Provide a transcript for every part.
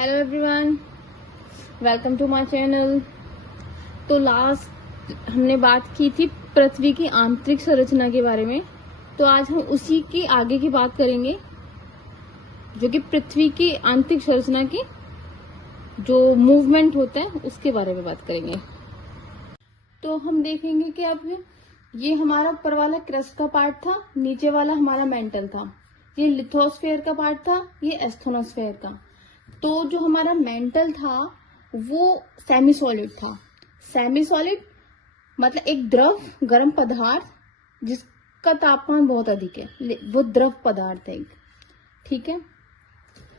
Hello everyone, welcome to my channel. तो last हमने बात की थी पृथ्वी की आंतरिक संरचना के बारे में। तो आज हम उसी की आगे की बात करेंगे, जो कि पृथ्वी की आंतरिक संरचना की जो मूवमेंट होता है उसके बारे में बात करेंगे। तो हम देखेंगे कि अब ये हमारा ऊपर वाला क्रस्ट का पार्ट था, नीचे वाला हमारा मेंटल था। ये लिथोस्फेयर का पार्ट था, ये एस्थोनोस्फेयर का। तो जो हमारा मेंटल था वो सेमी सॉलिड था। सेमी सॉलिड मतलब एक द्रव गर्म पदार्थ जिसका तापमान बहुत अधिक है, वो द्रव पदार्थ है एक। ठीक है,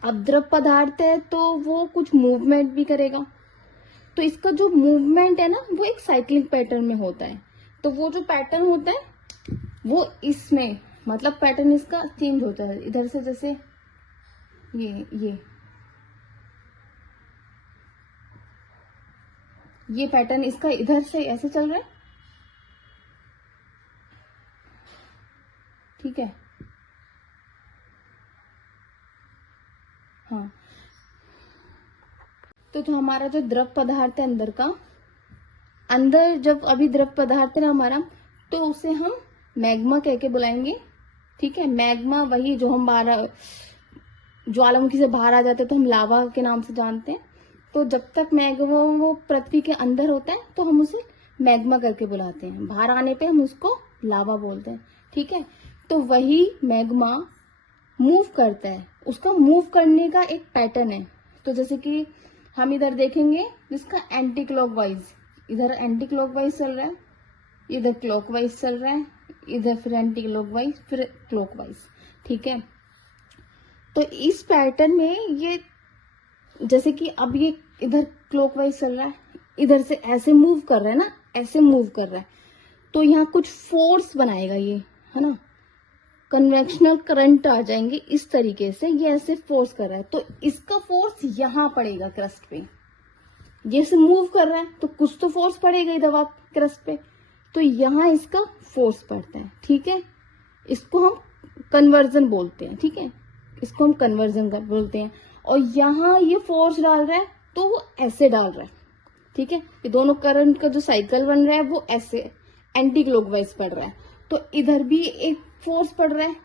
अब द्रव पदार्थ है तो वो कुछ मूवमेंट भी करेगा। तो इसका जो मूवमेंट है ना वो एक साइक्लिक पैटर्न में होता है। तो वो जो पैटर्न होता है वो इसमें मतलब पैटर्न इसका चेंज होता है। इधर से जैसे ये पैटर्न इसका इधर से ऐसे चल रहा है। ठीक है, हाँ। तो जो हमारा जो द्रव पदार्थ है अंदर का, अंदर जब अभी द्रव पदार्थ है ना हमारा, तो उसे हम मैग्मा कह के बुलाएंगे। ठीक है, मैग्मा वही जो हम बाहर ज्वालामुखी से बाहर आ जाते हैं तो हम लावा के नाम से जानते हैं। तो जब तक मैग्मा वो पृथ्वी के अंदर होता है तो हम उसे मैग्मा करके बुलाते हैं, बाहर आने पे हम उसको लावा बोलते हैं। ठीक है, तो वही मैग्मा मूव करता है, उसका मूव करने का एक पैटर्न है। तो जैसे कि हम इधर देखेंगे जिसका एंटी क्लॉकवाइज, इधर एंटी क्लॉकवाइज चल रहा है, इधर क्लॉकवाइज चल रहा है, इधर फिर एंटी क्लॉकवाइज, फिर क्लॉकवाइज। ठीक है, तो इस पैटर्न में ये जैसे कि अब ये इधर क्लॉकवाइज चल रहा है, इधर से ऐसे मूव कर रहा है ना, ऐसे मूव कर रहा है। तो यहाँ कुछ फोर्स बनाएगा ये, है ना, कन्वेक्शनल करंट आ जाएंगे इस तरीके से। ये ऐसे फोर्स कर रहा है तो इसका फोर्स यहाँ पड़ेगा क्रस्ट पे। ये से मूव कर रहा है तो कुछ तो फोर्स पड़ेगा इधर आप क्रस्ट पे, तो यहाँ इसका फोर्स पड़ता है। ठीक है, इसको हम कन्वर्जन बोलते हैं। ठीक है, इसको हम कन्वर्जन बोलते हैं। और यहाँ ये फोर्स डाल रहा है तो वो ऐसे डाल रहा है। ठीक है, ये दोनों करंट का जो साइकिल बन रहा है वो ऐसे एंटी क्लॉकवाइज पड़ रहा है। तो इधर भी एक फोर्स पड़ रहा है।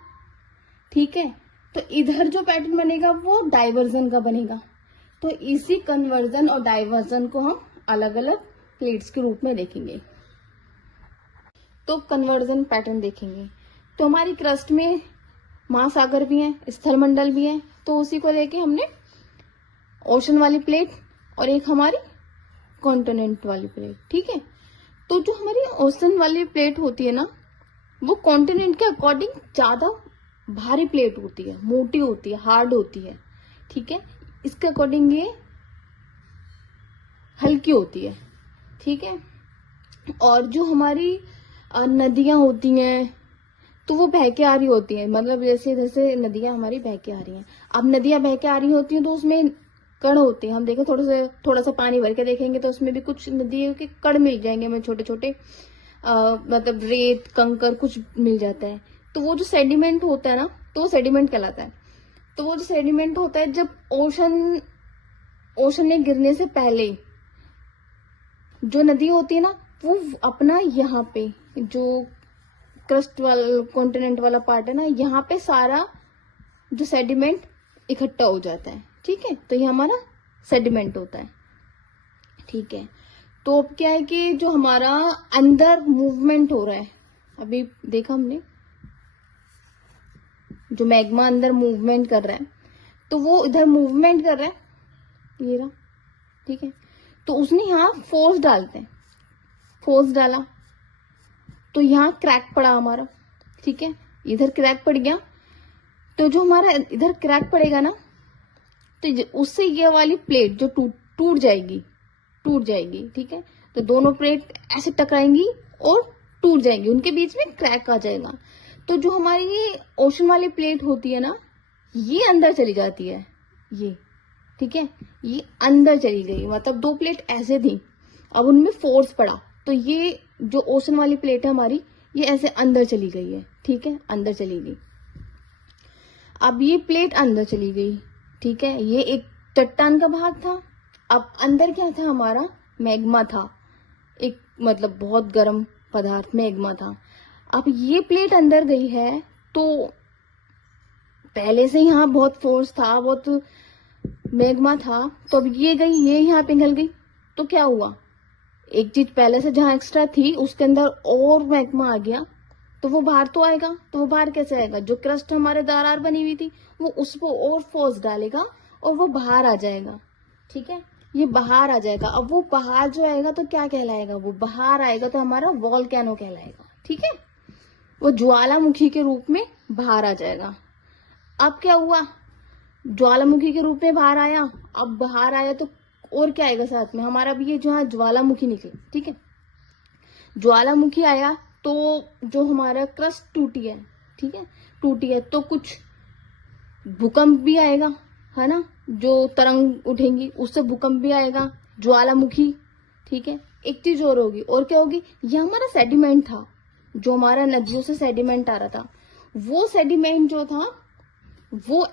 ठीक है, तो इधर जो पैटर्न बनेगा वो डाइवर्जन का बनेगा। तो इसी कन्वर्जन और डाइवर्जन को हम अलग अलग प्लेट्स के रूप में देखेंगे। तो कन्वर्जन पैटर्न देखेंगे तो हमारी क्रस्ट में महासागर भी है, स्थलमंडल भी है। तो उसी को लेके हमने ओशन वाली प्लेट और एक हमारी कॉन्टिनेंट वाली प्लेट। ठीक है, तो जो हमारी ओशन वाली प्लेट होती है ना वो कॉन्टिनेंट के अकॉर्डिंग ज्यादा भारी प्लेट होती है, मोटी होती है, हार्ड होती है। ठीक है, इसके अकॉर्डिंग ये हल्की होती है। ठीक है, और जो हमारी नदियां होती हैं तो वो बह के आ रही होती है, मतलब जैसे जैसे नदियां हमारी बह के आ रही हैं। अब नदियां बह के आ रही होती हैं तो उसमें कण होते हैं। हम देखें थोड़ा सा पानी भर के देखेंगे तो उसमें भी कुछ नदियों के कण मिल जाएंगे हमें, छोटे छोटे मतलब रेत कंकर कुछ मिल जाता है। तो वो जो सेडिमेंट होता है ना तो वो सेडिमेंट कहलाता है। तो वो जो सेडिमेंट होता है जब ओशन में गिरने से पहले जो नदी होती है ना वो अपना यहाँ पे जो क्रस्ट वाला कॉन्टिनेंट वाला पार्ट है ना, यहाँ पे सारा जो सेडिमेंट इकट्ठा हो जाता है। ठीक है, तो ये हमारा सेडिमेंट होता है। ठीक है, तो अब क्या है कि जो हमारा अंदर मूवमेंट हो रहा है, अभी देखा हमने जो मैग्मा अंदर मूवमेंट कर रहा है तो वो इधर मूवमेंट कर रहा है, ये रहा। ठीक है, तो उसने यहाँ फोर्स डालते हैं, फोर्स डाला तो यहाँ क्रैक पड़ा हमारा। ठीक है, इधर क्रैक पड़ गया तो जो हमारा इधर क्रैक पड़ेगा ना तो उससे ये वाली प्लेट जो टूट जाएगी। ठीक है, तो दोनों प्लेट ऐसे टकराएंगी और टूट जाएंगी, उनके बीच में क्रैक आ जाएगा। तो जो हमारी ये ओशन वाली प्लेट होती है ना ये अंदर चली जाती है, ये। ठीक है, ये अंदर चली गई, मतलब दो प्लेट ऐसे थी, अब उनमें फोर्स पड़ा तो ये जो ओशन वाली प्लेट है हमारी ये ऐसे अंदर चली गई है। ठीक है, अंदर चली गई। अब ये प्लेट अंदर चली गई। ठीक है, ये एक चट्टान का भाग था। अब अंदर क्या था हमारा, मैग्मा था, एक मतलब बहुत गर्म पदार्थ मैग्मा था। अब ये प्लेट अंदर गई है तो पहले से यहाँ बहुत फोर्स था, बहुत मैग्मा था, तो अब ये गई, ये यहाँ पिघल गई, तो क्या हुआ, एक चीज पहले से जहां एक्स्ट्रा थी उसके अंदर और मैग्मा आ गया, तो वो बाहर तो आएगा। तो वो बाहर कैसे आएगा, जो क्रस्ट हमारे दरार बनी हुई थी वो उस पर और फोर्स डालेगा और वो बाहर आ जाएगा। ठीक है, ये बाहर आ जाएगा। अब वो बाहर जो आएगा तो क्या कहलाएगा, वो बाहर आएगा तो हमारा वॉल्केनो कहलाएगा। ठीक है, वो ज्वालामुखी के रूप में बाहर आ जाएगा। अब क्या हुआ, ज्वालामुखी के रूप में बाहर आया। अब बाहर आया तो और क्या आएगा साथ में, हमारा भी ये जो ज्वालामुखी निकले। ठीक है, ज्वालामुखी आया तो जो हमारा क्रस्ट टूटी है, ठीक है, टूटी है तो कुछ भूकंप भी आएगा, है ना, जो तरंग उठेंगी उससे भूकंप भी आएगा, ज्वालामुखी। ठीक है, एक चीज और होगी, और क्या होगी, ये हमारा सेडिमेंट था, जो हमारा नदियों से सेडिमेंट आ रहा था, वो सेडिमेंट जो था वो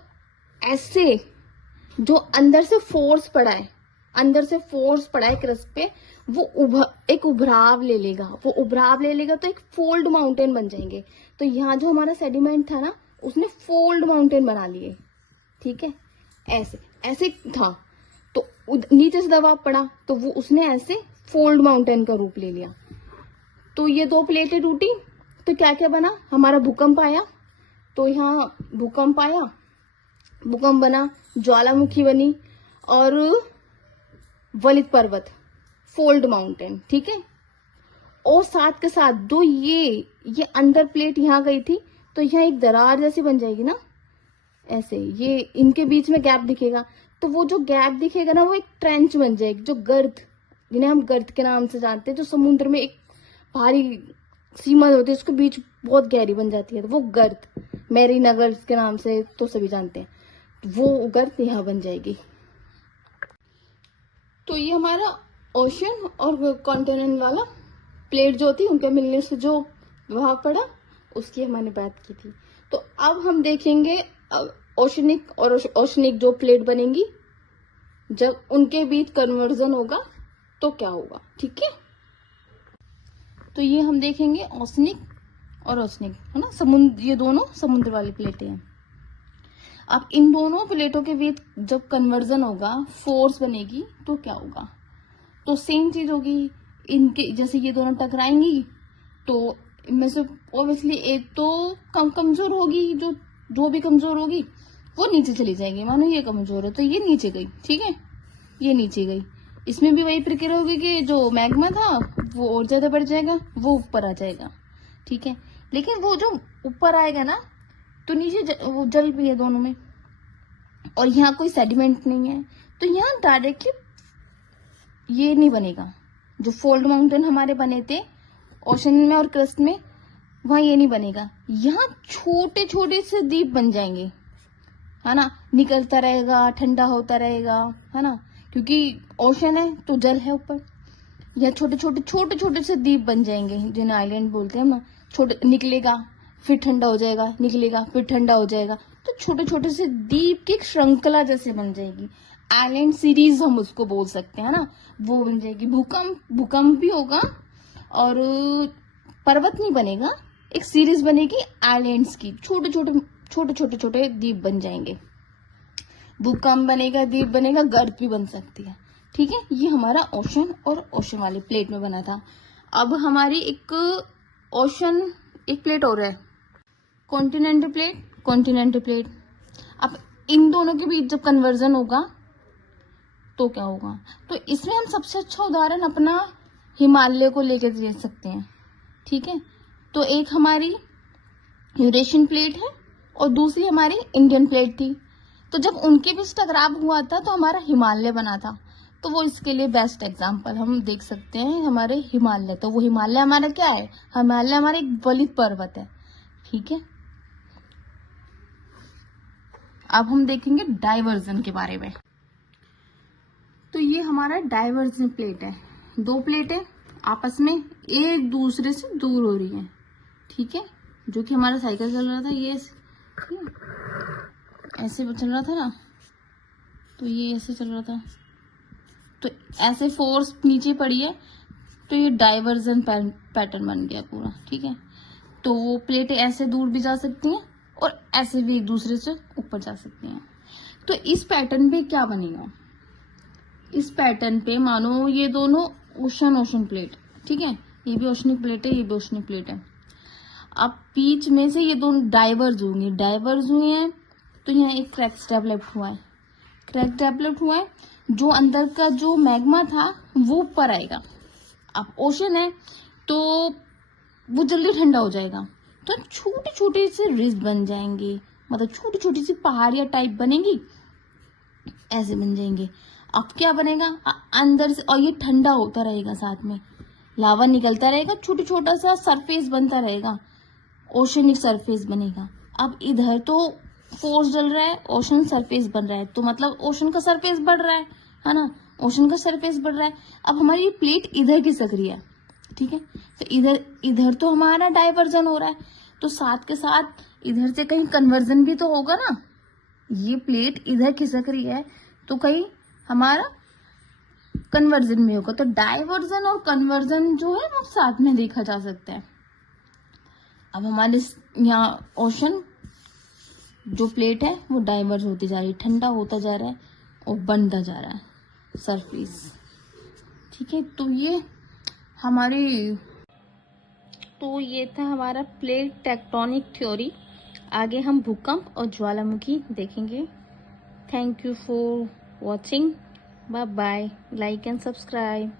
ऐसे, जो अंदर से फोर्स पड़ा है, अंदर से फोर्स पड़ा है क्रस्ट पे, वो एक उभराव ले लेगा, वो उभराव ले लेगा तो एक फोल्ड माउंटेन बन जाएंगे। तो यहाँ जो हमारा सेडिमेंट था ना, उसने फोल्ड माउंटेन बना लिए। ठीक है, ऐसे ऐसे था, तो नीचे से दबाव पड़ा तो वो उसने ऐसे फोल्ड माउंटेन का रूप ले लिया। तो ये दो प्लेटें टूटी तो क्या क्या बना, हमारा भूकंप आया, तो यहाँ भूकंप आया, भूकंप बना, ज्वालामुखी बनी और वलित पर्वत, फोल्ड माउंटेन। ठीक है, और साथ के साथ दो ये अंदर प्लेट यहाँ गई थी तो यहाँ एक दरार जैसी बन जाएगी ना, ऐसे ये इनके बीच में गैप दिखेगा, तो वो जो गैप दिखेगा ना वो एक ट्रेंच बन जाएगी, जो गर्त, जिन्हें हम गर्त के नाम से जानते हैं, जो समुद्र में एक भारी सीमा होती है, उसके बीच बहुत गहरी बन जाती है, तो वो गर्त, मैरीनगर के नाम से तो सभी जानते हैं, वो गर्त यहाँ बन जाएगी। तो ये हमारा ओशन और कॉन्टिनेंट वाला प्लेट जो थी उनके मिलने से जो प्रभाव पड़ा उसकी हमने बात की थी। तो अब हम देखेंगे ओशनिक और ओशनिक जो प्लेट बनेंगी, जब उनके बीच कन्वर्जन होगा तो क्या होगा। ठीक है, तो ये हम देखेंगे ओशनिक और ओशनिक, है ना, समुद्र, ये दोनों समुद्र वाली प्लेटें हैं। अब इन दोनों प्लेटों के बीच जब कन्वर्जन होगा, फोर्स बनेगी तो क्या होगा, तो सेम चीज होगी, इनके जैसे ये दोनों टकराएंगी तो इनमें से ऑब्वियसली एक तो कमजोर होगी, जो भी कमजोर होगी वो नीचे चली जाएगी। मानो ये कमजोर है तो ये नीचे गई, ठीक है, ये नीचे गई, इसमें भी वही प्रक्रिया होगी कि जो मैग्मा था वो और ज्यादा बढ़ जाएगा, वो ऊपर आ जाएगा। ठीक है, लेकिन वो जो ऊपर आएगा ना तो नीचे वो जल भी है दोनों में, और यहाँ कोई सेडिमेंट नहीं है, तो यहाँ डायरेक्टली ये नहीं बनेगा, जो फोल्ड माउंटेन हमारे बने थे ओशन में और क्रस्ट में, वहां ये नहीं बनेगा। यहाँ छोटे छोटे से द्वीप बन जाएंगे, है ना, निकलता रहेगा, ठंडा होता रहेगा, है ना, क्योंकि ओशन है तो जल है ऊपर। यह छोटे छोटे से द्वीप बन जाएंगे, जिन्हें आइलैंड बोलते हैं ना, छोटे, निकलेगा फिर ठंडा हो जाएगा, निकलेगा फिर ठंडा हो जाएगा, तो छोटे छोटे से द्वीप की एक श्रृंखला जैसे बन जाएगी, आइलैंड सीरीज हम उसको बोल सकते हैं ना, वो बन जाएगी। भूकंप भी होगा और पर्वत नहीं बनेगा, एक सीरीज बनेगी आइलैंड्स की, छोटे छोटे द्वीप बन जाएंगे, भूकंप बनेगा, द्वीप बनेगा, गर्त भी बन सकती है। ठीक है, ये हमारा ओशन और ओशन वाली प्लेट में बना था। अब हमारी एक ओशन एक प्लेट और है, कॉन्टिनेंटल प्लेट। अब इन दोनों के बीच जब कन्वर्जन होगा तो क्या होगा, तो इसमें हम सबसे अच्छा उदाहरण अपना हिमालय को लेकर दे सकते हैं। ठीक है, तो एक हमारी यूरेशियन प्लेट है और दूसरी हमारी इंडियन प्लेट थी, तो जब उनके बीच टकराव हुआ था तो हमारा हिमालय बना था, तो वो इसके लिए बेस्ट एग्जांपल हम देख सकते हैं हमारे हिमालय। तो वो हिमालय हमारा क्या है, हिमालय हमारा एक वलित पर्वत है। ठीक है, अब हम देखेंगे डाइवर्जन के बारे में। तो ये हमारा डाइवर्जन प्लेट है, दो प्लेटें आपस में एक दूसरे से दूर हो रही हैं। ठीक है, जो कि हमारा साइकिल चल रहा था, ये ऐसे चल रहा था ना, तो ये ऐसे चल रहा था, तो ऐसे फोर्स नीचे पड़ी है, तो ये डाइवर्जन पैटर्न बन गया पूरा। ठीक है, तो वो प्लेटें ऐसे दूर भी जा सकती हैं और ऐसे भी एक दूसरे से ऊपर जा सकती हैं। तो इस पैटर्न पे क्या बनेगा, इस पैटर्न पे मानो ये दोनों ओशन प्लेट, ठीक है, ये भी ओशनिक प्लेट है, ये भी ओशनिक प्लेट है। अब बीच में से ये दोनों डाइवर्ज होंगे, डाइवर्ज हुए हैं तो यहाँ एक क्रैक डेवलप हुआ है, क्रैक डेवलप हुआ है। जो अंदर का जो मैग्मा था वो ऊपर आएगा। अब ओशन है तो वो जल्दी ठंडा हो जाएगा, तो छोटे छोटे से रिज बन जाएंगे, मतलब छोटी छोटी सी पहाड़ियां टाइप बनेंगी, ऐसे बन जाएंगे। अब क्या बनेगा अंदर से, और ये ठंडा होता रहेगा, साथ में लावा निकलता रहेगा, छोटा छोटा सा सरफेस बनता रहेगा, ओशनिक सरफेस बनेगा। अब इधर तो फोर्स डल रहा है, ओशन सरफेस बन रहा है, तो मतलब ओशन का सरफेस बढ़ रहा है ना, ओशन का सरफेस बढ़ रहा है। अब हमारी ये प्लेट इधर खिसक रही है, ठीक है, तो इधर तो हमारा डाइवर्जन हो रहा है, तो साथ के साथ इधर से कहीं कन्वर्जन भी तो होगा ना। ये प्लेट इधर खिसक रही है तो कहीं हमारा कन्वर्जन में होगा, तो डाइवर्जन और कन्वर्जन जो है वो साथ में देखा जा सकता है। अब हमारे यहाँ ओशन जो प्लेट है वो डाइवर्ज होती जा रही है, ठंडा होता जा रहा है और बनता जा रहा है सरफेस। ठीक है, तो ये था हमारा प्लेट टेक्टोनिक थ्योरी। आगे हम भूकंप और ज्वालामुखी देखेंगे। Thank you for watching, bye bye, like and subscribe.